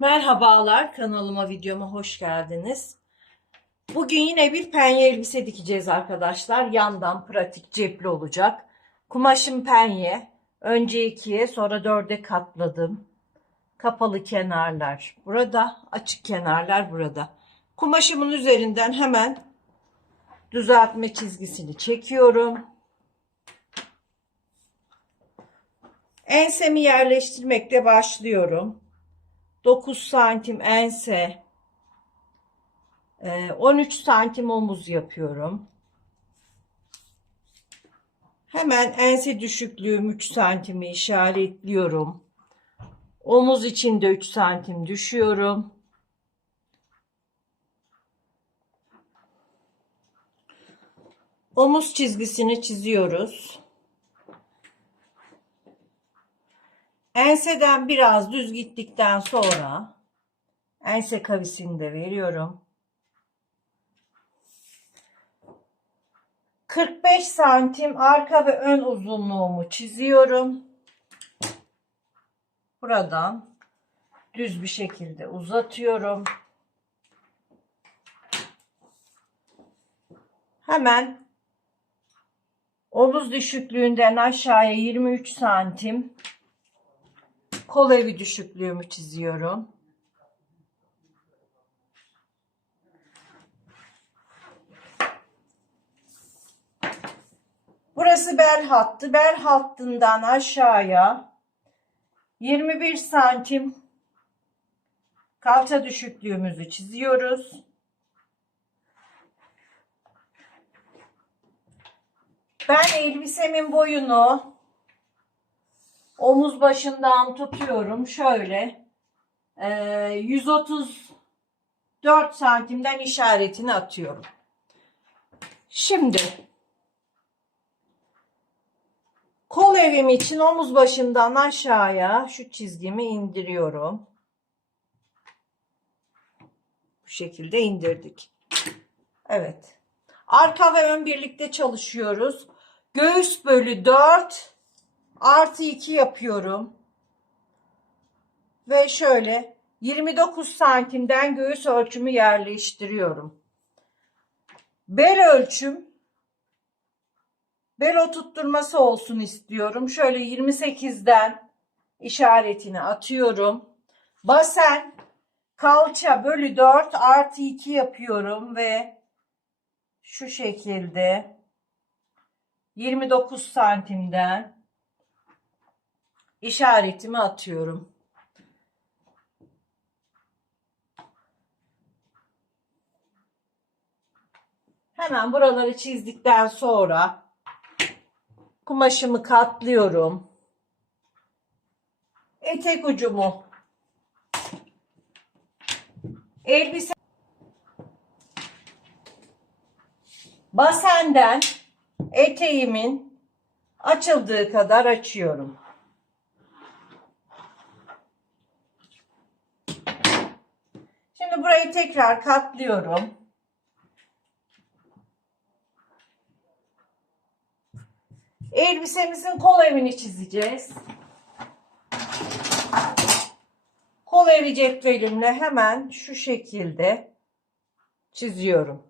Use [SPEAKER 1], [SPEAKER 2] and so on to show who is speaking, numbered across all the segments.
[SPEAKER 1] Merhabalar kanalıma videoma hoş geldiniz. Bugün yine bir penye elbise dikeceğiz arkadaşlar. Yandan pratik cepli olacak. Kumaşım penye. Önce ikiye sonra dörde katladım. Kapalı kenarlar burada. Açık kenarlar burada. Kumaşımın üzerinden hemen düzeltme çizgisini çekiyorum. Ensemi yerleştirmekle başlıyorum. 9 santim ense, e, 13 santim omuz yapıyorum. Hemen ense düşüklüğüm 3 santimi işaretliyorum. Omuz için de 3 santim düşüyorum. Omuz çizgisini çiziyoruz. Enseden biraz düz gittikten sonra ense kavisini de veriyorum. 45 santim arka ve ön uzunluğumu çiziyorum. Buradan düz bir şekilde uzatıyorum. Hemen omuz düşüklüğünden aşağıya 23 santim kol evi düşüklüğümü çiziyorum. Burası bel hattı. Bel hattından aşağıya 21 santim kalça düşüklüğümüzü çiziyoruz. Ben elbisemin boyunu omuz başından tutuyorum. Şöyle e, 134 santimden işaretini atıyorum. Şimdi kol evim için omuz başından aşağıya şu çizgimi indiriyorum. Bu şekilde indirdik. Evet. Arka ve ön birlikte çalışıyoruz. Göğüs bölü 4 artı 2 yapıyorum. Ve şöyle 29 santimden göğüs ölçümü yerleştiriyorum. Bel ölçüm bel oturtturması olsun istiyorum. Şöyle 28'den işaretini atıyorum. Basen kalça bölü 4 artı 2 yapıyorum ve şu şekilde 29 santimden işaretimi atıyorum. Hemen buraları çizdikten sonra kumaşımı katlıyorum. Etek ucumu elbise basenden eteğimin açıldığı kadar açıyorum. Şimdi burayı tekrar katlıyorum. Elbisemizin kol evini çizeceğiz. Kol evi cetvelimle hemen şu şekilde çiziyorum.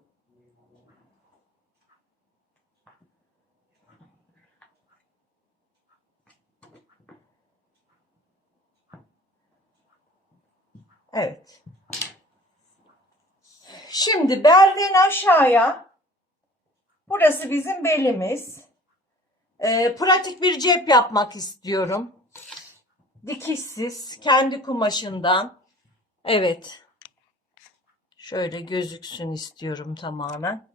[SPEAKER 1] Evet. Şimdi belden aşağıya burası bizim belimiz. Ee, pratik bir cep yapmak istiyorum. Dikişsiz, kendi kumaşından. Evet. Şöyle gözüksün istiyorum tamamen.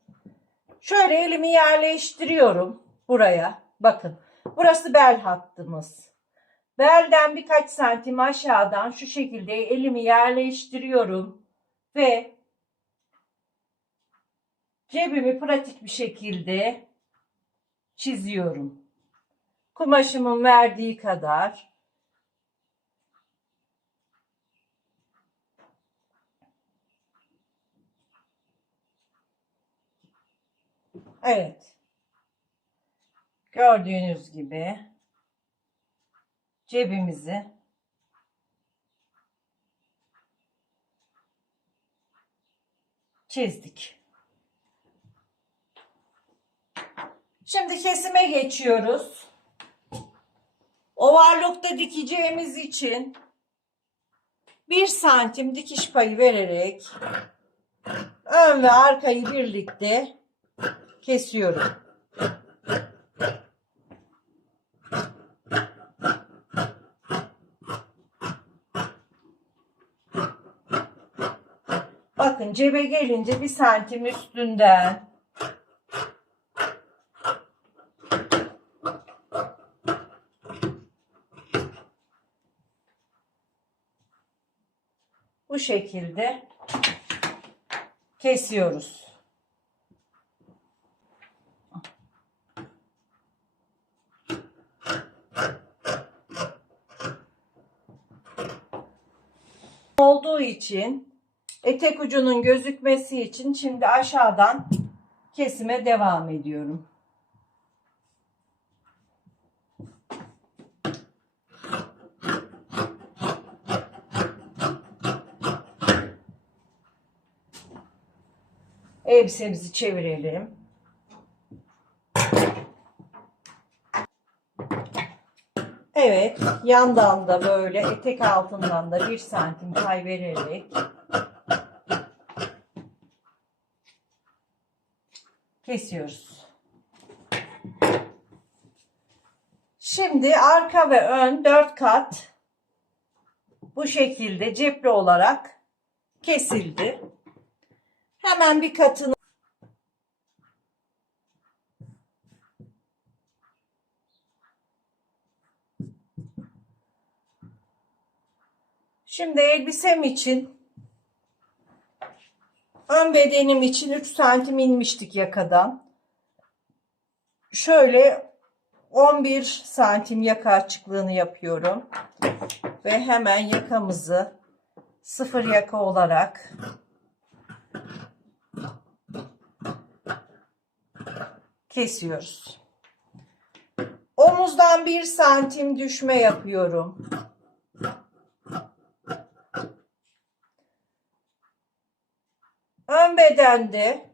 [SPEAKER 1] Şöyle elimi yerleştiriyorum buraya. Bakın. Burası bel hattımız. Belden birkaç santim aşağıdan şu şekilde elimi yerleştiriyorum ve cebimi pratik bir şekilde çiziyorum. Kumaşımın verdiği kadar Evet. Gördüğünüz gibi cebimizi çizdik. Şimdi kesime geçiyoruz. Overlock'ta dikeceğimiz için 1 santim dikiş payı vererek ön ve arkayı birlikte kesiyorum. Bakın cebe gelince bir santim üstünden bu şekilde kesiyoruz. olduğu için etek ucunun gözükmesi için şimdi aşağıdan kesime devam ediyorum. Elbisemizi çevirelim. Evet, yandan da böyle etek altından da bir santim pay vererek kesiyoruz. Şimdi arka ve ön dört kat bu şekilde cepli olarak kesildi. Hemen bir katını Şimdi elbisem için ön bedenim için 3 santim inmiştik yakadan. Şöyle 11 santim yaka açıklığını yapıyorum. Ve hemen yakamızı sıfır yaka olarak kesiyoruz. Omuzdan bir santim düşme yapıyorum. Ön bedende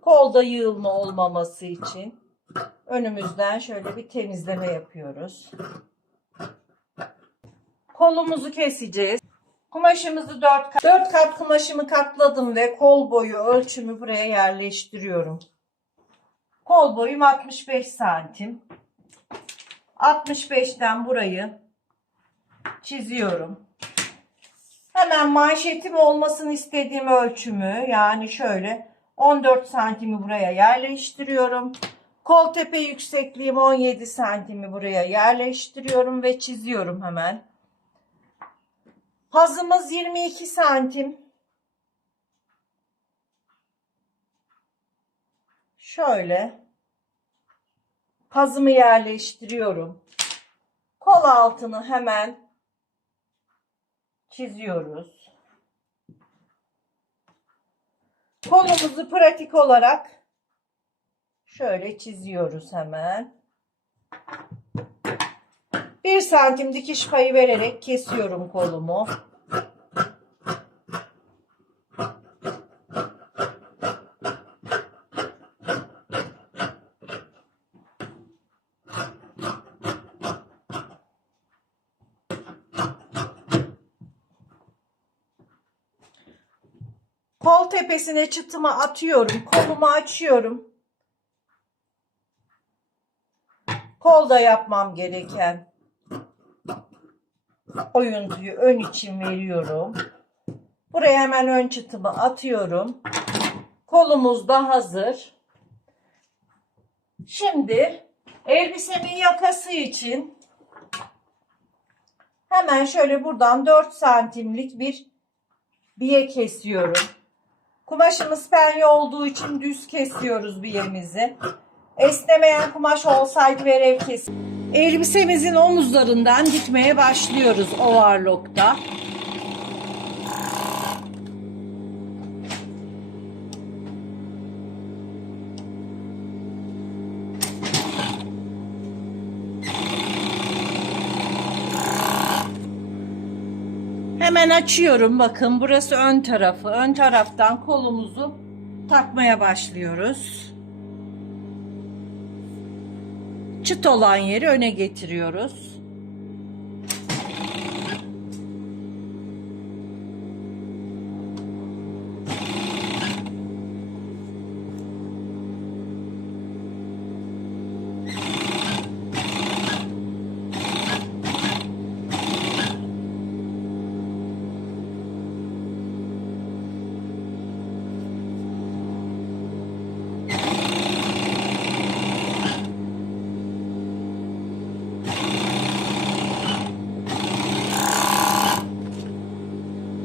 [SPEAKER 1] kolda yığılma olmaması için önümüzden şöyle bir temizleme yapıyoruz. Kolumuzu keseceğiz. Kumaşımızı 4 kat, 4 kat kumaşımı katladım ve kol boyu ölçümü buraya yerleştiriyorum. Kol boyum 65 santim. 65'ten burayı çiziyorum. Hemen manşetim olmasını istediğim ölçümü yani şöyle 14 santimi buraya yerleştiriyorum. Kol tepe yüksekliğim 17 santimi buraya yerleştiriyorum ve çiziyorum hemen. Pazımız 22 santim. Şöyle pazımı yerleştiriyorum. Kol altını hemen çiziyoruz. Kolumuzu pratik olarak şöyle çiziyoruz hemen. Bir santim dikiş payı vererek kesiyorum kolumu. Kol tepesine çıtımı atıyorum. Kolumu açıyorum. Kolda yapmam gereken oyuntuyu ön için veriyorum. Buraya hemen ön çıtımı atıyorum. Kolumuz da hazır. Şimdi elbisemin yakası için hemen şöyle buradan 4 santimlik bir biye kesiyorum. Kumaşımız penye olduğu için düz kesiyoruz biyemizi. Esnemeyen kumaş olsaydı verev kesim. Elbisemizin omuzlarından dikmeye başlıyoruz overlock'ta. Hemen açıyorum bakın burası ön tarafı. Ön taraftan kolumuzu takmaya başlıyoruz. Çıt olan yeri öne getiriyoruz.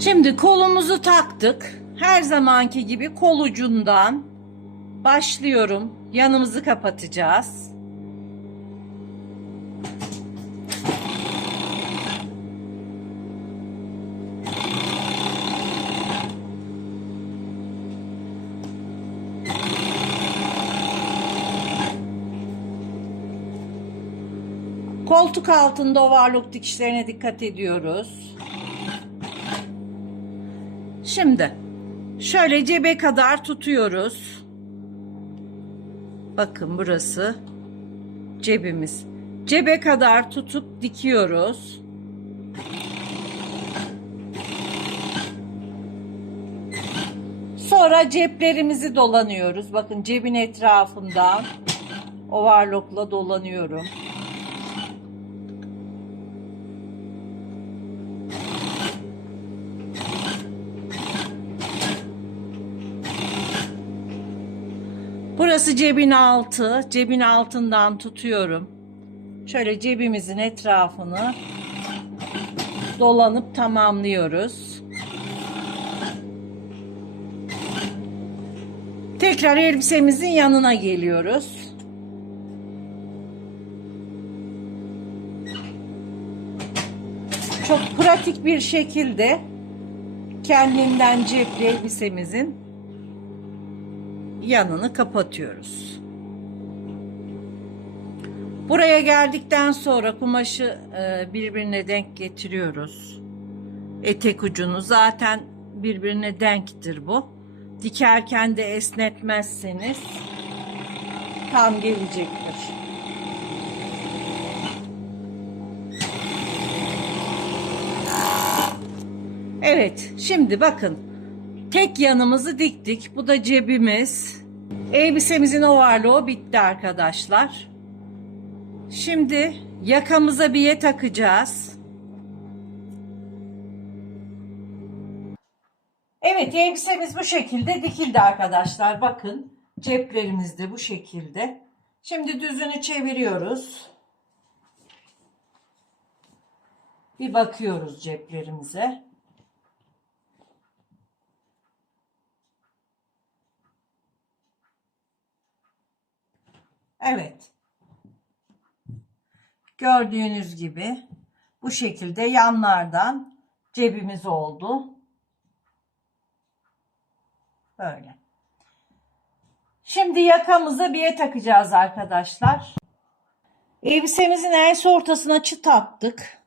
[SPEAKER 1] Şimdi kolumuzu taktık. Her zamanki gibi kol ucundan başlıyorum. Yanımızı kapatacağız. Koltuk altında overlock dikişlerine dikkat ediyoruz. Şimdi şöyle cebe kadar tutuyoruz. Bakın burası cebimiz. Cebe kadar tutup dikiyoruz. Sonra ceplerimizi dolanıyoruz. Bakın cebin etrafından overlockla dolanıyorum. Burası cebin altı. Cebin altından tutuyorum. Şöyle cebimizin etrafını dolanıp tamamlıyoruz. Tekrar elbisemizin yanına geliyoruz. Çok pratik bir şekilde kendinden cepli elbisemizin yanını kapatıyoruz. Buraya geldikten sonra kumaşı e, birbirine denk getiriyoruz. Etek ucunu zaten birbirine denktir bu. Dikerken de esnetmezseniz tam gelecektir. Evet, şimdi bakın Tek yanımızı diktik. Bu da cebimiz. Elbisemizin ovarlığı bitti arkadaşlar. Şimdi yakamıza biye takacağız. Evet elbisemiz bu şekilde dikildi arkadaşlar. Bakın ceplerimiz de bu şekilde. Şimdi düzünü çeviriyoruz. Bir bakıyoruz ceplerimize. Evet. Gördüğünüz gibi bu şekilde yanlardan cebimiz oldu. Böyle. Şimdi yakamıza biye takacağız arkadaşlar. Elbisemizin en ortasına çıt attık.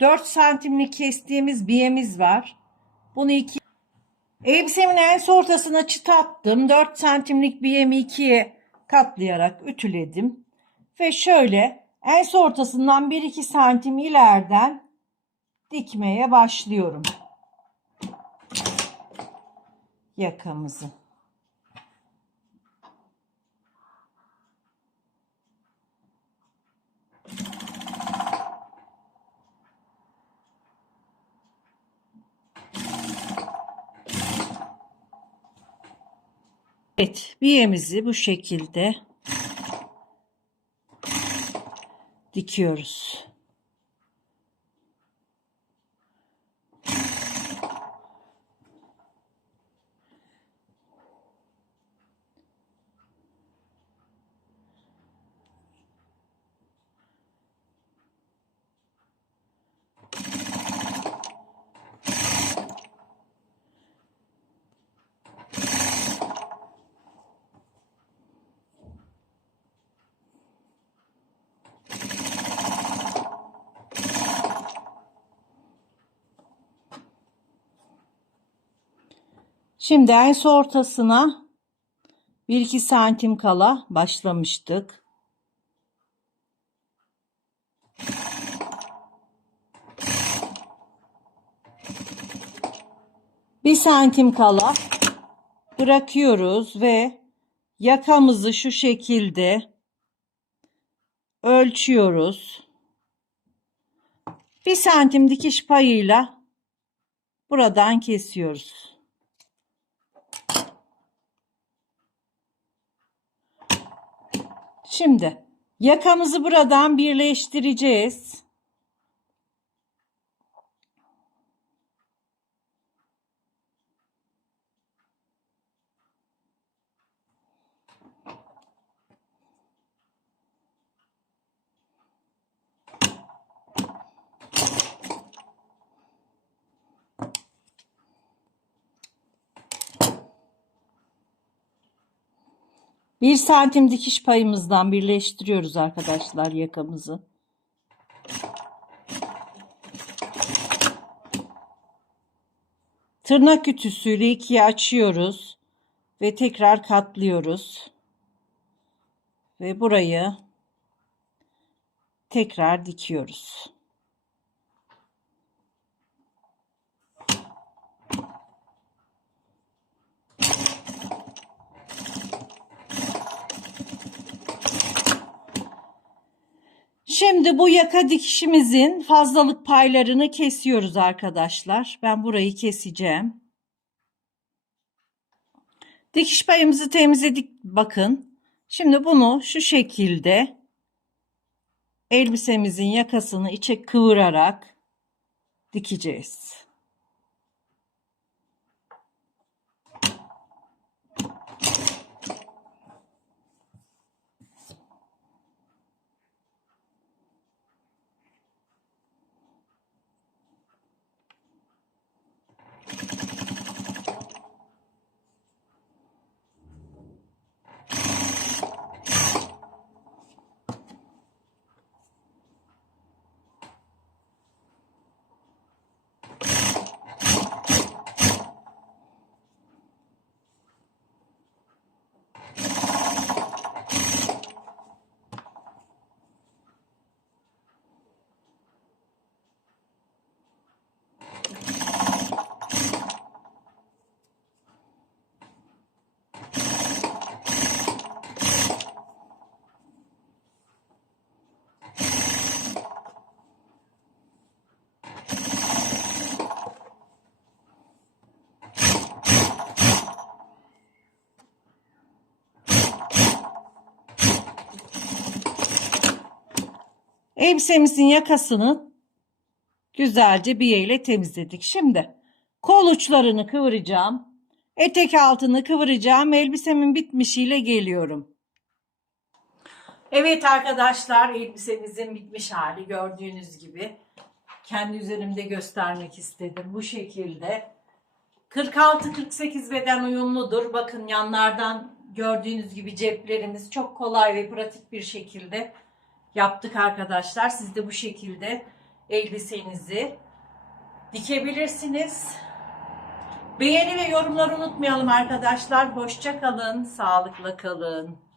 [SPEAKER 1] 4 santimlik kestiğimiz biyemiz var. Bunu iki Elbisemin en ortasına çıt attım. 4 santimlik biyemi ikiye katlayarak ütüledim. Ve şöyle en ortasından 1-2 santim ileriden dikmeye başlıyorum. Yakamızı. Evet, biyemizi bu şekilde dikiyoruz. Şimdi en ortasına 1-2 santim kala başlamıştık. Bir santim kala bırakıyoruz ve yakamızı şu şekilde ölçüyoruz. Bir santim dikiş payıyla buradan kesiyoruz. Şimdi yakamızı buradan birleştireceğiz. Bir santim dikiş payımızdan birleştiriyoruz arkadaşlar yakamızı. Tırnak ütüsüyle ikiye açıyoruz ve tekrar katlıyoruz. Ve burayı tekrar dikiyoruz. Şimdi bu yaka dikişimizin fazlalık paylarını kesiyoruz arkadaşlar. Ben burayı keseceğim. Dikiş payımızı temizledik bakın. Şimdi bunu şu şekilde elbisemizin yakasını içe kıvırarak dikeceğiz. Elbisemizin yakasını güzelce bir ile temizledik. Şimdi kol uçlarını kıvıracağım. Etek altını kıvıracağım. Elbisemin bitmişiyle geliyorum. Evet arkadaşlar elbisemizin bitmiş hali gördüğünüz gibi. Kendi üzerimde göstermek istedim. Bu şekilde. 46-48 beden uyumludur. Bakın yanlardan gördüğünüz gibi ceplerimiz çok kolay ve pratik bir şekilde yaptık arkadaşlar. Siz de bu şekilde elbisenizi dikebilirsiniz. Beğeni ve yorumları unutmayalım arkadaşlar. Hoşça kalın, sağlıkla kalın.